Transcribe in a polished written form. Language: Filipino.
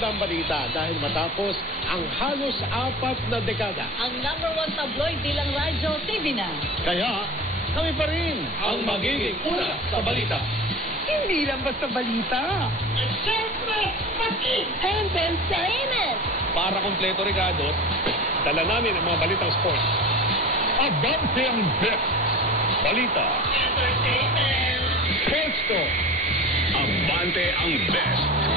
magandang balita dahil matapos ang halos 4 na dekada. Ang #1 tabloid bilang radyo, TV na. Kaya kami pa rin Ang magiging una sa balita. Hindi lang basta balita. Siyempre, pati entertainment. Para kompleto, Ricardo, dala namin ang mga balitang sports. abante ang best. Balita. Entertainment. Sports Talk. Abante ang best.